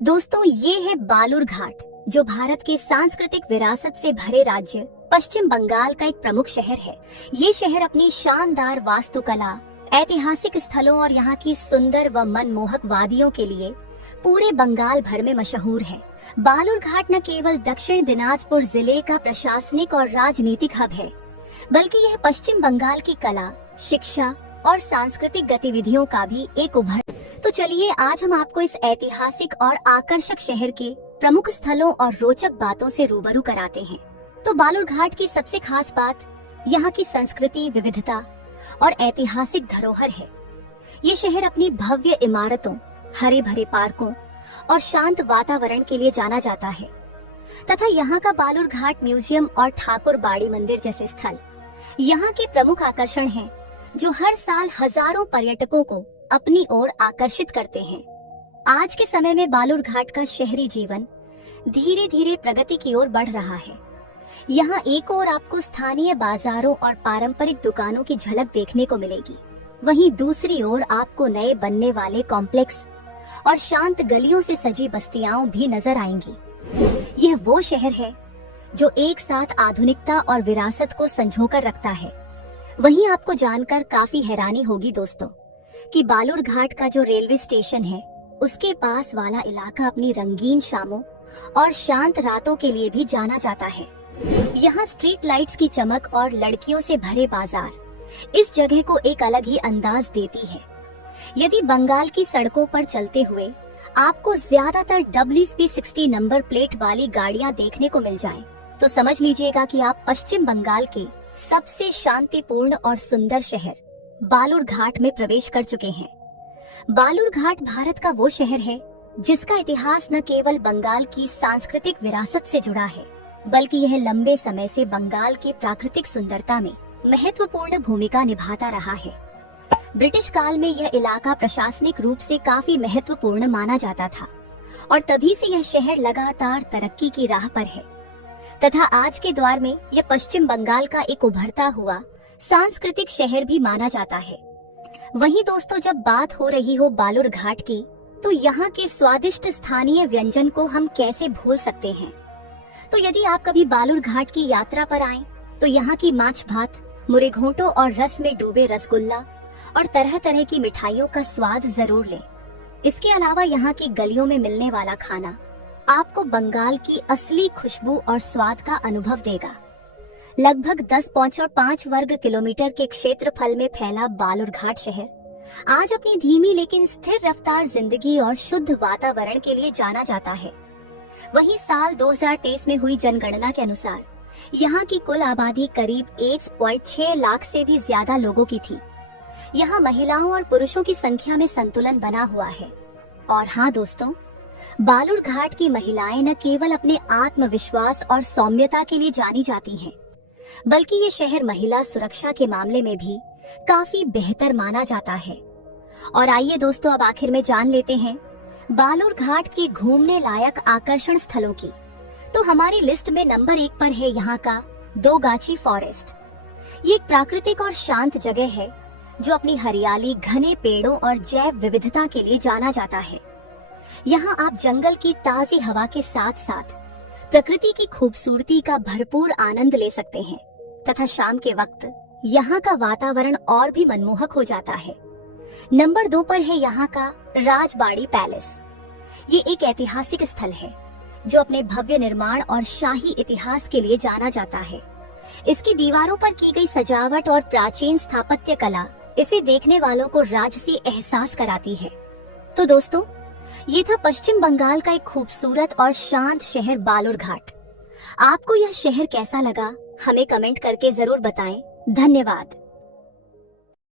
दोस्तों, ये है बालूर घाट, जो भारत के सांस्कृतिक विरासत से भरे राज्य पश्चिम बंगाल का एक प्रमुख शहर है। ये शहर अपनी शानदार वास्तुकला, ऐतिहासिक स्थलों और यहाँ की सुंदर व मनमोहक वादियों के लिए पूरे बंगाल भर में मशहूर है। बालूर घाट न केवल दक्षिण दिनाजपुर जिले का प्रशासनिक और राजनीतिक हब है, बल्कि यह पश्चिम बंगाल की कला, शिक्षा और सांस्कृतिक गतिविधियों का भी एक उभर। तो चलिए आज हम आपको इस ऐतिहासिक और आकर्षक शहर के प्रमुख स्थलों और रोचक बातों से रूबरू कराते हैं। तो बालूर घाट की सबसे खास बात यहाँ की संस्कृति, विविधता और ऐतिहासिक धरोहर है। ये शहर अपनी भव्य इमारतों, हरे भरे पार्कों और शांत वातावरण के लिए जाना जाता है, तथा यहाँ का बालूर घाट म्यूजियम और ठाकुर बाड़ी मंदिर जैसे स्थल यहाँ के प्रमुख आकर्षण हैं, जो हर साल हजारों पर्यटकों को अपनी ओर आकर्षित करते हैं। आज के समय में बालूर घाट का शहरी जीवन धीरे धीरे प्रगति की ओर बढ़ रहा है। यहाँ एक ओर आपको स्थानीय बाजारों और पारंपरिक दुकानों की झलक देखने को मिलेगी, वहीं दूसरी ओर आपको नए बनने वाले कॉम्प्लेक्स और शांत गलियों से सजी बस्तियां भी नजर आएंगी। यह वो शहर है जो एक साथ आधुनिकता और विरासत को संजोकर रखता है। वहीं आपको जानकर काफी हैरानी होगी दोस्तों कि बालूर घाट का जो रेलवे स्टेशन है, उसके पास वाला इलाका अपनी रंगीन शामों और शांत रातों के लिए भी जाना जाता है। यहाँ स्ट्रीट लाइट्स की चमक और लड़कियों से भरे बाजार इस जगह को एक अलग ही अंदाज देती है। यदि बंगाल की सड़कों पर चलते हुए आपको ज्यादातर WP60 नंबर प्लेट वाली गाड़ियां देखने को मिल जाएं, तो समझ लीजिएगा कि आप पश्चिम बंगाल के सबसे शांतिपूर्ण और सुंदर शहर बालूर घाट में प्रवेश कर चुके हैं। बालूर घाट भारत का वो शहर है जिसका इतिहास न केवल बंगाल की सांस्कृतिक विरासत से जुड़ा है, बल्कि यह लंबे समय से बंगाल की प्राकृतिक सुंदरता में महत्वपूर्ण भूमिका निभाता रहा है। ब्रिटिश काल में यह इलाका प्रशासनिक रूप से काफी महत्वपूर्ण माना जाता था और तभी से यह शहर लगातार तरक्की की राह पर है, तथा आज के दौर में यह पश्चिम बंगाल का एक उभरता हुआ सांस्कृतिक शहर भी माना जाता है। वहीं दोस्तों, जब बात हो रही हो बालूर घाट की, तो यहाँ के स्वादिष्ट स्थानीय व्यंजन को हम कैसे भूल सकते हैं। तो यदि आप कभी बालूर घाट की यात्रा पर आएं, तो यहाँ की माछ भात, मुरेघोटों और रस में डूबे रसगुल्ला और तरह तरह की मिठाइयों का स्वाद जरूर लें। इसके अलावा यहाँ की गलियों में मिलने वाला खाना आपको बंगाल की असली खुशबू और स्वाद का अनुभव देगा। लगभग 10.5 वर्ग किलोमीटर के क्षेत्रफल में फैला बालूर घाट शहर आज अपनी धीमी लेकिन स्थिर रफ्तार जिंदगी और शुद्ध वातावरण के लिए जाना जाता है। वहीं साल 2023 में हुई जनगणना के अनुसार यहाँ की कुल आबादी करीब 1.6 लाख से भी ज्यादा लोगों की थी। यहाँ महिलाओं और पुरुषों की संख्या में संतुलन बना हुआ है। और हाँ दोस्तों, बालूर घाट की महिलाएं न केवल अपने आत्मविश्वास और सौम्यता के लिए जानी जाती हैं, बल्कि ये शहर महिला सुरक्षा के मामले में भी काफी बेहतर माना जाता है। और आइए दोस्तों, अब आखिर में जान लेते हैं बालूर घाट के घूमने लायक आकर्षण स्थलों की। तो हमारी लिस्ट में नंबर 1 पर है यहाँ का दो गाछी फॉरेस्ट। ये एक प्राकृतिक और शांत जगह है जो अपनी हरियाली, घने पेड़ों और जैव विविधता के लिए जाना जाता है। यहाँ आप जंगल की ताजी हवा के साथ साथ प्रकृति की खूबसूरती का भरपूर आनंद ले सकते हैं, तथा शाम के वक्त यहाँ का वातावरण और भी मनमोहक हो जाता है। नंबर 2 पर है यहाँ का राजबाड़ी पैलेस। ये एक ऐतिहासिक स्थल है जो अपने भव्य निर्माण और शाही इतिहास के लिए जाना जाता है। इसकी दीवारों पर की गई सजावट और प्राचीन स्थापत्य कला इसे देखने वालों को राजसी एहसास कराती है। तो दोस्तों, ये था पश्चिम बंगाल का एक खूबसूरत और शांत शहर बालूर घाट। आपको यह शहर कैसा लगा, हमें कमेंट करके जरूर बताएं। धन्यवाद।